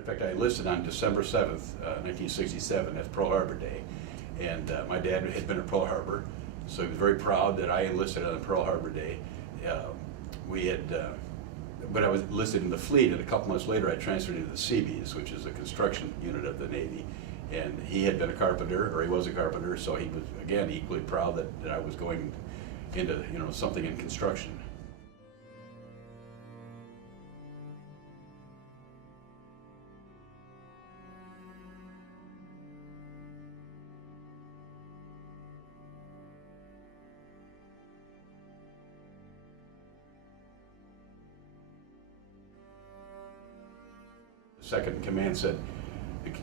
In fact, I enlisted on December 7th, 1967, that's Pearl Harbor Day. And my dad had been at Pearl Harbor, so he was very proud that I enlisted on Pearl Harbor Day. But I was enlisted in the fleet, and a couple months later I transferred into the Seabees, which is a construction unit of the Navy. And he had been a carpenter, or he was a carpenter, so he was, again, equally proud that I was going into, something in construction. Second in command said,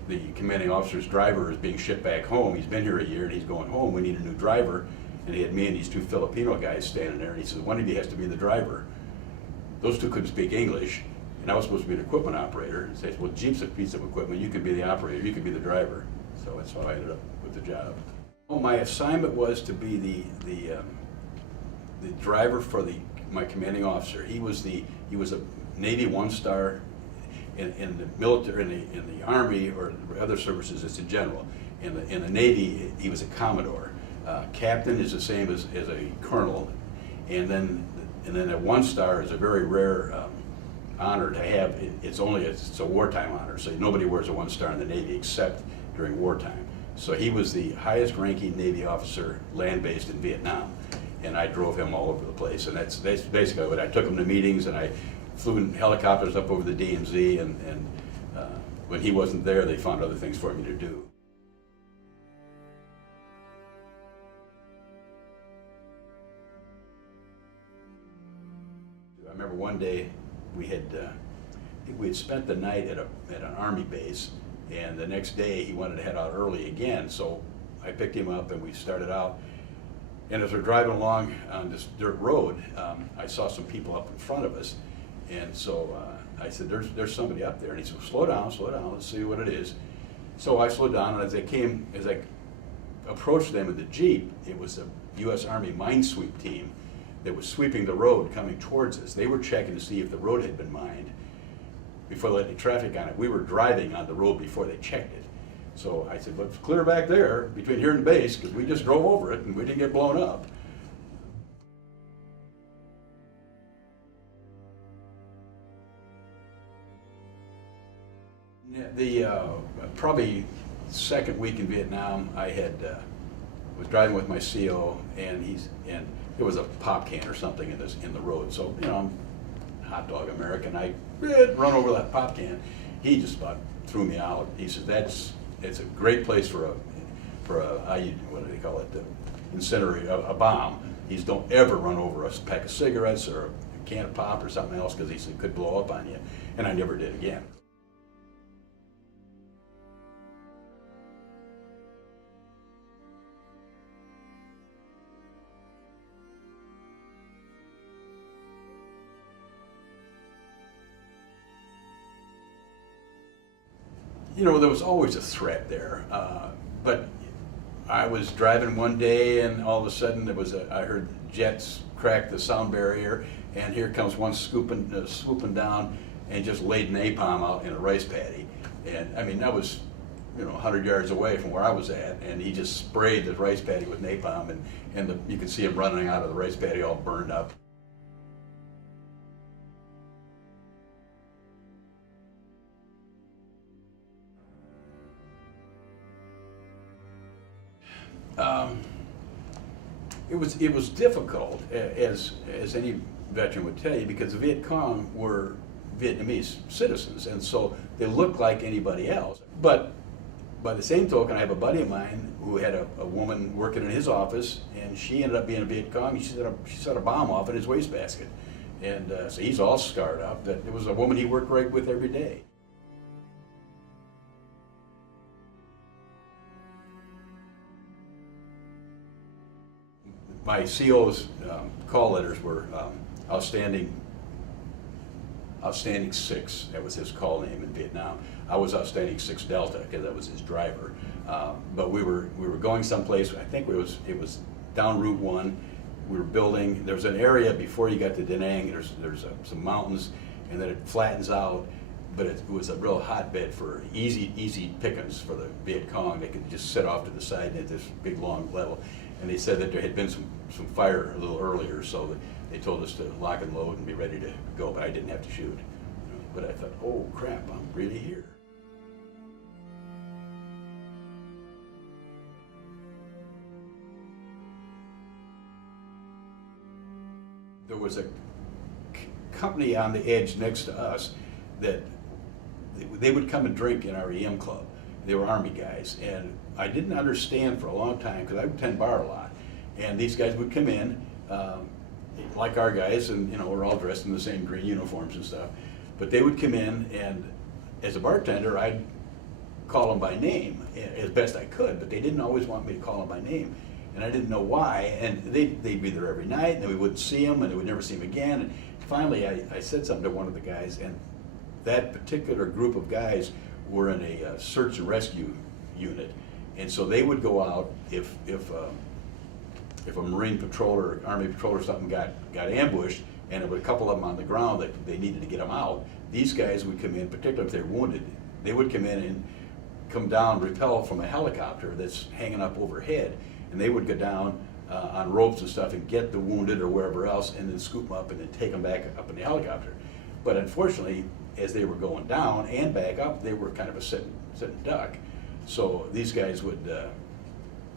the commanding officer's driver is being shipped back home. He's been here a year and he's going home. We need a new driver. And he had me and these two Filipino guys standing there, and he said, one of you has to be the driver. Those two couldn't speak English, and I was supposed to be an equipment operator. And said, well, Jeep's a piece of equipment. You could be the operator. You could be the driver. So that's how I ended up with the job. Well, my assignment was to be the driver for my commanding officer. He was a Navy one-star. In the military, in the Army or other services, it's a general. In the Navy, he was a Commodore. Captain is the same as a colonel, and then a one-star is a very rare honor to have. It's a wartime honor, so nobody wears a one-star in the Navy except during wartime. So he was the highest-ranking Navy officer land-based in Vietnam, and I drove him all over the place. And that's basically what I took him to meetings, and I flew in helicopters up over the DMZ, and when he wasn't there, they found other things for me to do. I remember one day we had spent the night at an Army base, and the next day he wanted to head out early again, so I picked him up and we started out. And as we're driving along on this dirt road, I saw some people up in front of us. And so I said, there's somebody up there. And he said, slow down, let's see what it is. So I slowed down, and as I approached them in the Jeep, it was a U.S. Army mine sweep team that was sweeping the road coming towards us. They were checking to see if the road had been mined before they let any traffic on it. We were driving on the road before they checked it. So I said, let's clear back there between here and the base, because we just drove over it and we didn't get blown up. The probably second week in Vietnam, I was driving with my CO, and there was a pop can or something in the road. So I'm hot dog American. I run over that pop can. He just about threw me out. He said, it's a great place for a what do they call it, incendiary, a bomb. He said, don't ever run over a pack of cigarettes or a can of pop or something else, because he said it could blow up on you. And I never did again. There was always a threat there, but I was driving one day, and all of a sudden I heard jets crack the sound barrier, and here comes one swooping down and just laid napalm out in a rice paddy. And I mean, that was 100 yards away from where I was at, and he just sprayed the rice paddy with napalm, and you could see him running out of the rice paddy all burned up. It was difficult, as any veteran would tell you, because the Viet Cong were Vietnamese citizens, and so they looked like anybody else. But by the same token, I have a buddy of mine who had a woman working in his office, and she ended up being a Viet Cong. She set a bomb off in his wastebasket, and so he's all scarred up. That it was a woman he worked right with every day. My CO's call letters were outstanding 6. That was his call name in Vietnam. I was outstanding 6 Delta, because that was his driver. But we were going someplace. I think it was down Route 1. We were building. There's an area before you got to Da Nang. There's some mountains, and then it flattens out. but it was a real hotbed for easy pickings for the Viet Cong. They could just set off to the side and at this big long level. And they said that there had been some fire a little earlier, so they told us to lock and load and be ready to go, but I didn't have to shoot. But I thought, oh crap, I'm really here. There was a company on the edge next to us that they would come and drink in our EM club. They were Army guys, and I didn't understand for a long time because I would tend bar a lot. And these guys would come in, like our guys, and we're all dressed in the same green uniforms and stuff. But they would come in, and as a bartender, I'd call them by name as best I could, but they didn't always want me to call them by name. And I didn't know why, and they'd be there every night, and then we wouldn't see them, and we would never see them again. And finally, I said something to one of the guys, and that particular group of guys were in a search and rescue unit, and so they would go out if a Marine patrol or Army patrol or something got ambushed, and there were a couple of them on the ground that they needed to get them out. These guys would come in, particularly if they're wounded, they would come in and come down, rappel from a helicopter that's hanging up overhead, and they would go down on ropes and stuff and get the wounded or wherever else, and then scoop them up and then take them back up in the helicopter. But unfortunately, as they were going down and back up, they were kind of a sitting duck. So these guys would,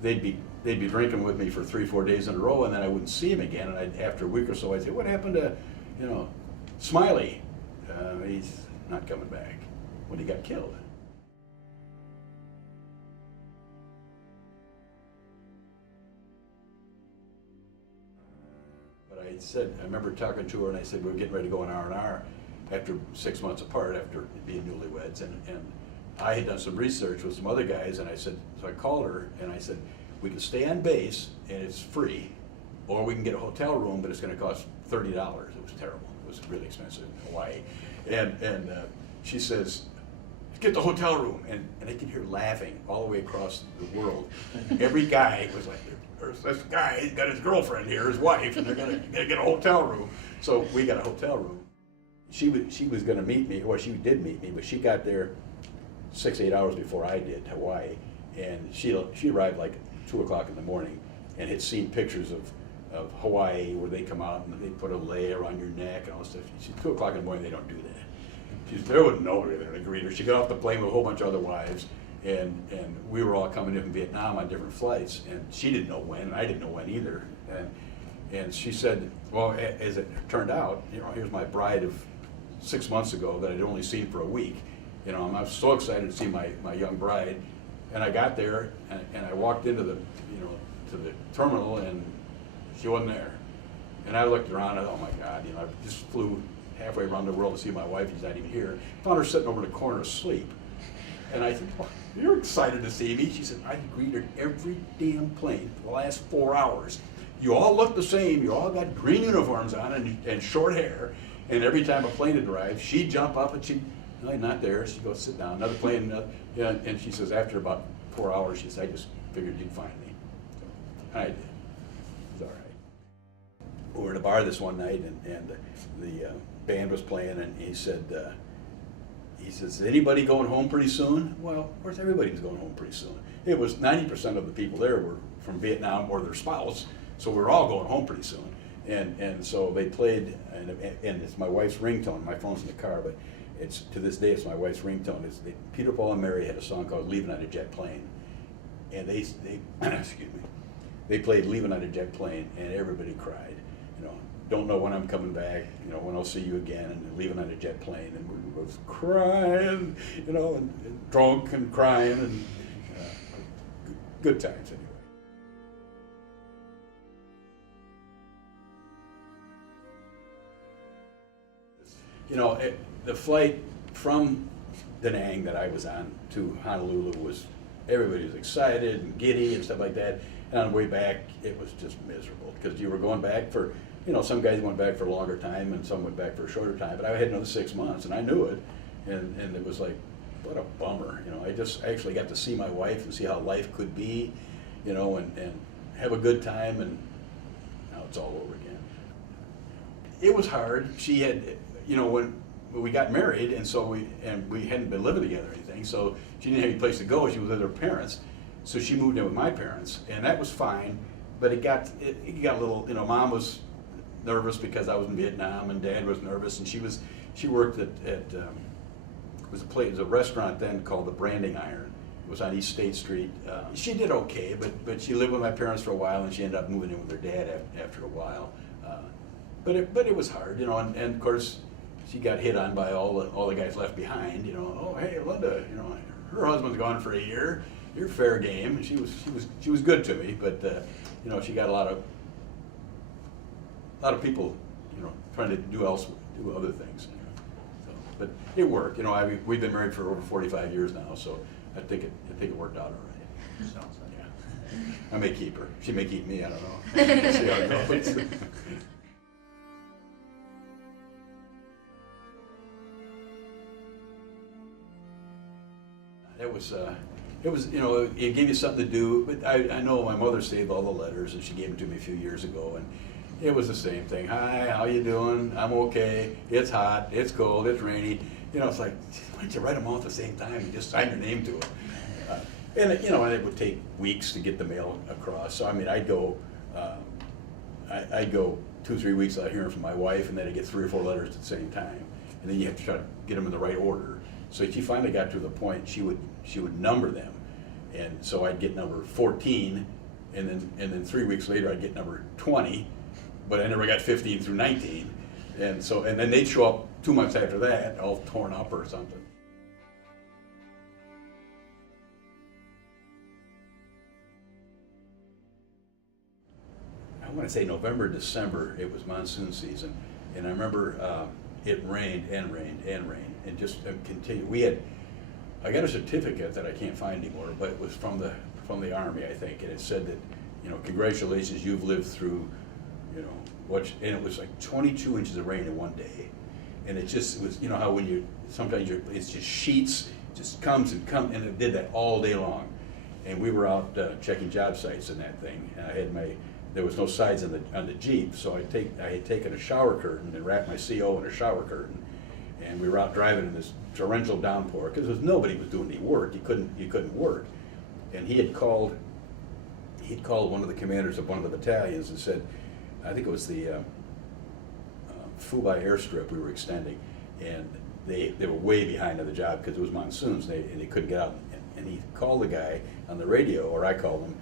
they'd be drinking with me for 3-4 days in a row, and then I wouldn't see them again. And after a week or so, I'd say, "What happened to, Smiley? He's not coming back." When he got killed. I remember talking to her, and I said we were getting ready to go on R&R after 6 months apart, after being newlyweds, and I had done some research with some other guys, and I said, so I called her, and I said, we can stay on base, and it's free, or we can get a hotel room, but it's going to cost $30. It was terrible. It was really expensive in Hawaii. And she says, get the hotel room, and I could hear laughing all the way across the world. Every guy was like, there's this guy, he's got his girlfriend here, his wife, and they're gonna get a hotel room. So we got a hotel room. She was gonna meet me, or she did meet me, but she got there 6-8 hours before I did, Hawaii, and she arrived like 2 o'clock in the morning and had seen pictures of Hawaii where they come out and they put a lei around your neck and all this stuff. She's 2 o'clock in the morning, they don't do that. There was nobody there to greet her. She got off the plane with a whole bunch of other wives, and we were all coming in from Vietnam on different flights, and she didn't know when, and I didn't know when either. And she said, well, as it turned out, here's my bride of 6 months ago that I'd only seen for a week. I was so excited to see my young bride, and I got there, and I walked into the to the terminal, and she wasn't there. And I looked around, and oh my God, I just flew halfway around the world to see my wife. She's not even here. Found her sitting over in the corner asleep. And I said, well, you're excited to see me. She said, I greeted every damn plane for the last 4 hours. You all look the same. You all got green uniforms on and short hair. And every time a plane had arrived, she'd jump up and she'd, no, not there. She'd go sit down. Another plane, and she says, after about 4 hours, she said, I just figured you'd find me. So I did. It's all right. We were at a bar this one night, and the band was playing, and he says, is anybody going home pretty soon? Well, of course everybody's going home pretty soon. It was 90% of the people there were from Vietnam or their spouse, so we were all going home pretty soon. And so they played, and it's my wife's ringtone. My phone's in the car, but it's to this day it's my wife's ringtone. Peter, Paul, and Mary had a song called "Leaving on a Jet Plane," and they excuse me, they played "Leaving on a Jet Plane," and everybody cried. Don't know when I'm coming back, when I'll see you again, and leaving on a jet plane, and we was crying, and drunk and crying, and good times anyway. The flight from Da Nang that I was on to Honolulu everybody was excited and giddy and stuff like that, and on the way back, it was just miserable, because you were going back for, some guys went back for a longer time and some went back for a shorter time, but I had another 6 months, and I knew it, and it was like, what a bummer. I just actually got to see my wife and see how life could be, and have a good time, and now it's all over again. It was hard. She had, when we got married, and so we hadn't been living together or anything, so she didn't have any place to go. She was with her parents, so she moved in with my parents, and that was fine. But it got a little, Mom was nervous because I was in Vietnam, and Dad was nervous, and she worked at it was a restaurant then called the Branding Iron. It was on East State Street. She did okay, but she lived with my parents for a while, and she ended up moving in with her dad after a while. But it was hard, and of course she got hit on by all the guys left behind. Oh hey Linda, her husband's gone for a year. You're fair game. And she was good to me, but she got a lot of people, trying to do other things. So, but it worked. We've been married for over 45 years now, so I think it worked out all right. Sounds like Yeah. I may keep her. She may keep me. I don't know. We'll see how it goes. It was, it gave you something to do, but I know my mother saved all the letters, and she gave them to me a few years ago, and it was the same thing. Hi, how you doing? I'm okay. It's hot, it's cold, it's rainy. It's like, why don't you write them all at the same time and just sign your name to it? And it would take weeks to get the mail across. So, I'd go 2-3 weeks without hearing from my wife, and then I'd get 3 or 4 letters at the same time. And then you have to try to get them in the right order. So she finally got to the point she would number them, and so I'd get number 14, and then 3 weeks later I'd get number 20, but I never got 15 through 19, and then they'd show up 2 months after that, all torn up or something. I want to say November, December. It was monsoon season, and I remember it rained and rained and rained, and just continued. I got a certificate that I can't find anymore, but it was from the Army, I think, and it said that, congratulations, you've lived through, and it was like 22 inches of rain in one day, and it was, how when it's just sheets, just comes, and it did that all day long, and we were out checking job sites in that thing, and there was no sides on the Jeep, so I had taken a shower curtain and wrapped my CO in a shower curtain, and we were out driving in this torrential downpour because nobody was doing any work. You couldn't work, and he had called one of the commanders of one of the battalions and said, I think it was the Fubai airstrip we were extending, and they were way behind on the job because it was monsoons and they couldn't get out, and he called the guy on the radio, or I called him,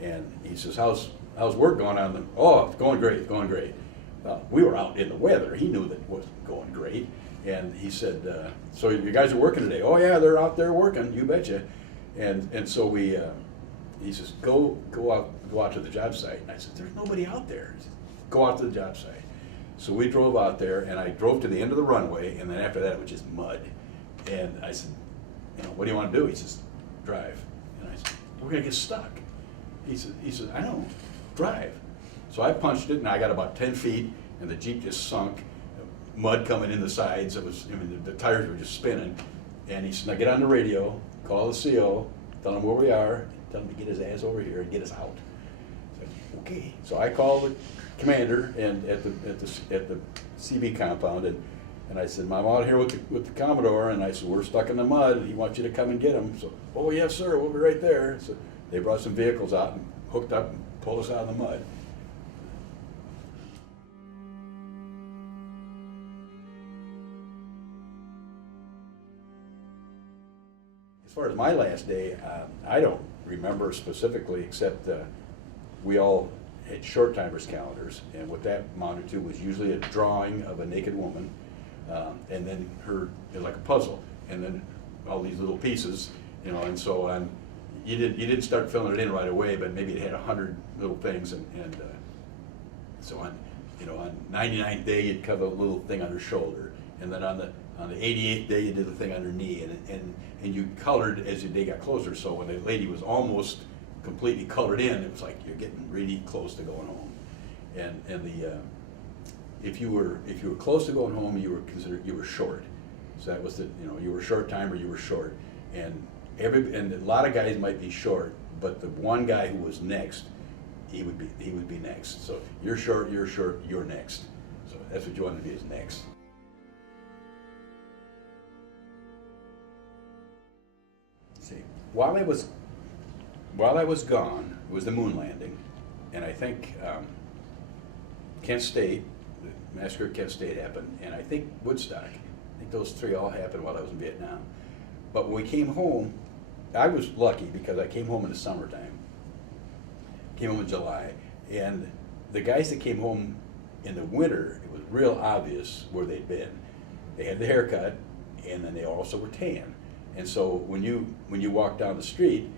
and he says, how's work going on? Oh, it's going great, going great. Well, we were out in the weather. He knew that it wasn't going great. And he said, so you guys are working today? Oh yeah, they're out there working, you betcha. And so he says, go out to the job site. And I said, there's nobody out there. He said, go out to the job site. So we drove out there, and I drove to the end of the runway, and then after that it was just mud. And I said, what do you want to do? He says, drive. And I said, we're gonna get stuck. He said, I know, drive. So I punched it, and I got about 10 feet, and the Jeep just sunk. Mud coming in the sides. The tires were just spinning. And he said, now get on the radio, call the CO, tell him where we are, tell him to get his ass over here and get us out. I said, okay. So I called the commander and at the CB compound, and I said, I'm out here with the Commodore, and I said, we're stuck in the mud, and he wants you to come and get him. So, oh yes sir, we'll be right there. So they brought some vehicles out and hooked up and pulled us out of the mud. As far as my last day, I don't remember specifically, except we all had short timers calendars, and what that amounted to was usually a drawing of a naked woman, and then like a puzzle, and then all these little pieces, and so on. You didn't start filling it in right away, but maybe it had 100 little things, and so on. On 99th day you'd cover a little thing on her shoulder, and then on the 88th day you did the thing on her knee, and you colored as the day got closer. So when the lady was almost completely colored in, it was like you're getting really close to going home. And if you were close to going home, you were considered short. So that was you were short time or you were short, and a lot of guys might be short, but the one guy who was next, he would be next. So you're short, you're next. So that's what you want to be, is next. see, while I was gone, it was the moon landing, and I think Kent State, the massacre at Kent State happened, and I think Woodstock. I think those three all happened while I was in Vietnam. But when we came home, I was lucky because I came home in the summertime. Came home in July, and the guys that came home in the winter, it was real obvious where they'd been. They had the haircut, and then they also were tan. And so when you walk down the street,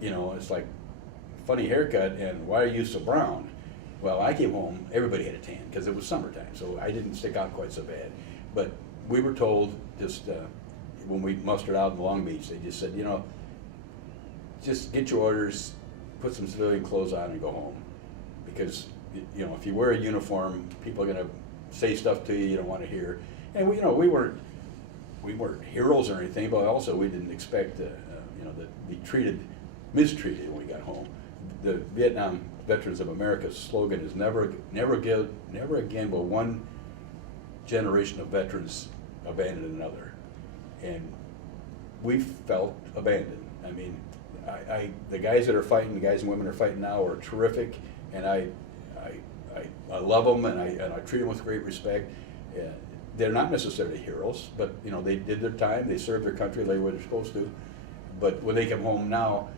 you know, it's like, funny haircut, and why are you so brown? Well, I came home, everybody had a tan because it was summertime, so I didn't stick out quite so bad. But we were told just when we mustered out in Long Beach, they just said, you know, just get your orders, put some civilian clothes on, and go home. Because you know, if you wear a uniform, people are going to say stuff to you don't want to hear. And we weren't heroes or anything, but also we didn't expect you know, to be mistreated when we got home. The Vietnam Veterans of America's slogan is never again will one generation of veterans abandon another. And we felt abandoned. I mean, the guys that are fighting, the guys and women that are fighting now are terrific, and I love them, and I treat them with great respect. They're not necessarily heroes, but you know, they did their time, they served their country, they were supposed to. But when they come home now,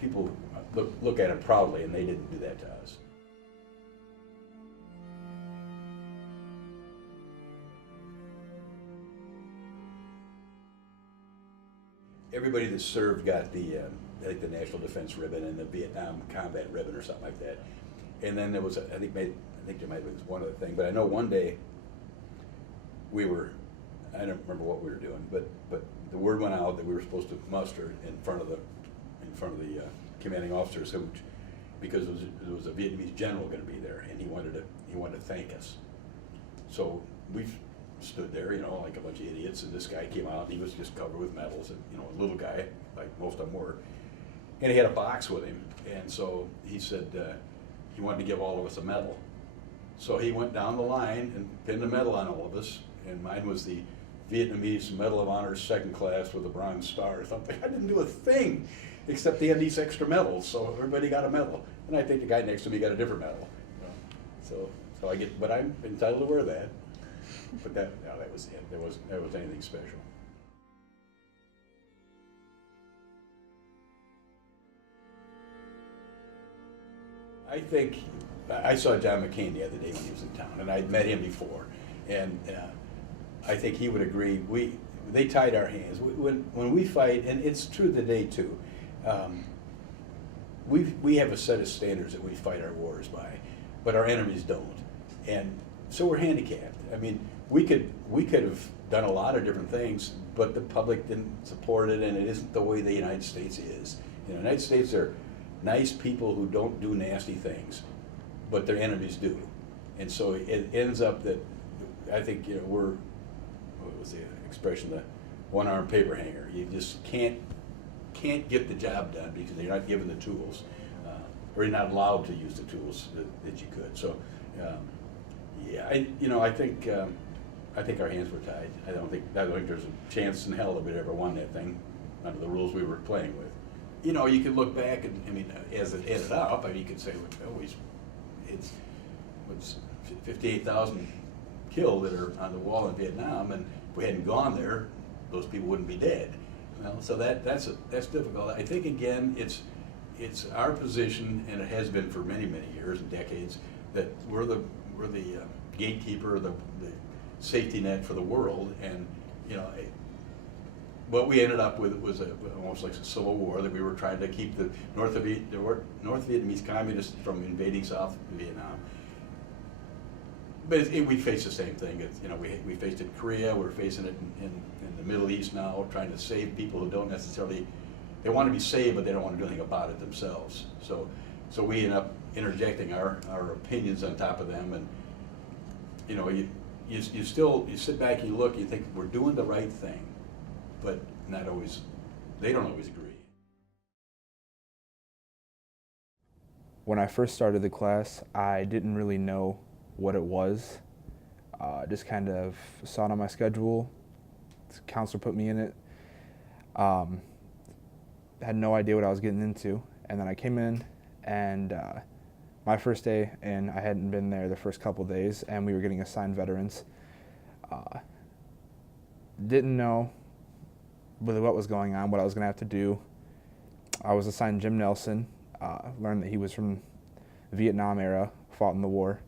people look at it proudly, and they didn't do that to us. Everybody that served got the I think the National Defense Ribbon and the Vietnam Combat Ribbon or something like that. And then there was I think there might have been one other thing, but I know one day I don't remember what we were doing, but the word went out that we were supposed to muster in front of the commanding officers, because there was a Vietnamese general going to be there, and he wanted to thank us. So we stood there, you know, like a bunch of idiots, and this guy came out, and he was just covered with medals, and you know, a little guy, like most of them were, and he had a box with him, and so he said he wanted to give all of us a medal. So he went down the line and pinned a medal on all of us, and mine was the Vietnamese Medal of Honor second class with a bronze star or something. I didn't do a thing except they had these extra medals, so everybody got a medal. And I think the guy next to me got a different medal. You know? So I get, but I'm entitled to wear that. But that was it. There wasn't anything special. I think I saw John McCain the other day when he was in town, and I'd met him before, and I think he would agree. They tied our hands when we fight, and it's true today too. We have a set of standards that we fight our wars by, but our enemies don't, and so we're handicapped. I mean, we could have done a lot of different things, but the public didn't support it, and it isn't the way the United States is. You know, the United States are nice people who don't do nasty things, but their enemies do, and so it ends up that I think, you know, what was the expression, the one-armed paper hanger. You just can't get the job done because you're not given the tools, or you're not allowed to use the tools that you could. So, yeah, I think our hands were tied. I don't think there's a chance in hell that we'd ever won that thing under the rules we were playing with. You know, you could look back and, I mean, as it ended up, I mean, you could say, well, it's 58,000 killed that are on the wall in Vietnam, and if we hadn't gone there, those people wouldn't be dead. Well, so that's difficult. I think again, it's our position, and it has been for many years and decades, that we're the gatekeeper, the safety net for the world, and you know. What we ended up with was almost like a civil war, that we were trying to keep the North Vietnamese communists from invading South Vietnam. But we faced the same thing. You know, we faced it in Korea. We're facing it in the Middle East now, trying to save people who don't necessarily, they want to be saved, but they don't want to do anything about it themselves. So we end up interjecting our opinions on top of them, and you know, you sit back and you look, and you think we're doing the right thing. But not always, they don't always agree. When I first started the class, I didn't really know what it was. Just kind of saw it on my schedule. The counselor put me in it. had no idea what I was getting into. And then I came in, and my first day in, I hadn't been there the first couple days, and we were getting assigned veterans. Didn't know really what was going on, what I was going to have to do. I was assigned Jim Nelson, learned that he was from the Vietnam era, fought in the war.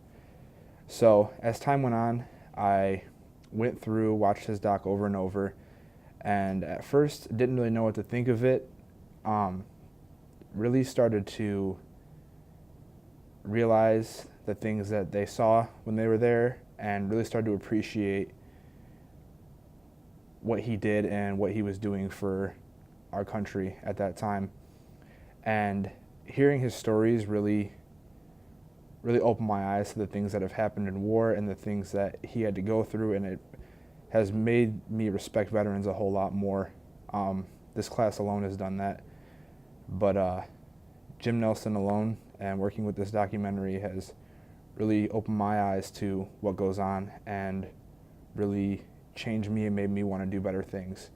So as time went on, I went through, watched his doc over and over, and at first didn't really know what to think of it. Really started to realize the things that they saw when they were there, and really started to appreciate what he did and what he was doing for our country at that time. And hearing his stories really opened my eyes to the things that have happened in war and the things that he had to go through, and it has made me respect veterans a whole lot more. This class alone has done that. But Jim Nelson alone and working with this documentary has really opened my eyes to what goes on and really changed me and made me want to do better things.